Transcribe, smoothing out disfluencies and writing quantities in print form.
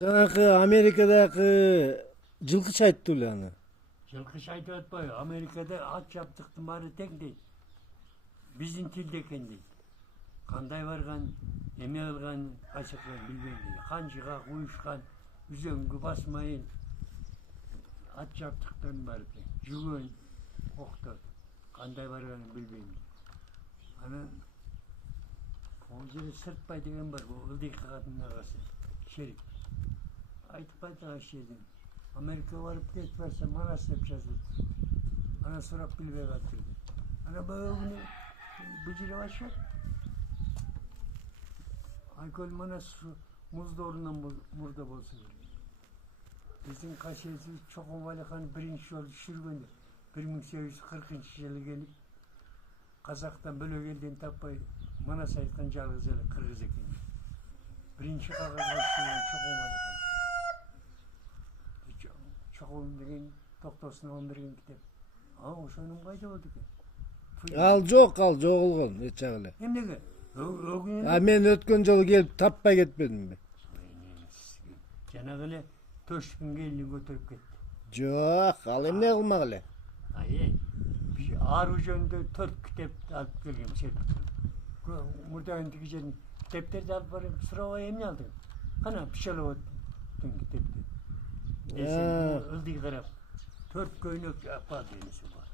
Жанакы Америкадагы жылкы чайттуу эле аны. Жылкыш айтып атпайбы? Америкада ат жабдыктын баары тең дейт. Биздин тилде экен дейт. Кандай барган, эме кылган, кайсыкын билбейм дейт. Канчыга куюшкан, үзөңгү басмайын. Ат жабдыктын баары тең. Жүгөн, октот. Кандай барганын билбейм дейт. Анан ол жерде Сыртбай деген бар, Ылдый кагадын агасы, шериф. Айтып кайтты аш жерден. Америкага барып кетип барса Манас деп жазылыптыр. Ана сурап билбей калыптыр дейт. Ана бөгүнү быжырап атышат. Айкөл Манас муздорунан мурда болсо керек. Биздин кашебиз Чокон Валихан биринчи жолу түшүргөндө 1840-жылы келип казактан бөлөк элден таппай Манас айткан жалгыз эле кыргыз экен. Биринчи кагазга түшүргөн Чокон Валихан. Чокон деген Токтосун алып берген китеп. Ошонун кайда болду экен? Ал жок жоголгон эч жагы эле. Эмнеге? Мен өткөн жолу келип таппай кетпедимби? Жанагы эле төштүн келин көтөрүп кетти. Жок, ал эмне кылмак эле? Аруу жөнүндө 4 китеп алып келгем серпиктен. Мурдагы тиги жерден китептерди алып барып сурабай эмне алдың? Кана Пчеловоддун китепти. Ылдый карап 4 көйнөк апа денеси бар.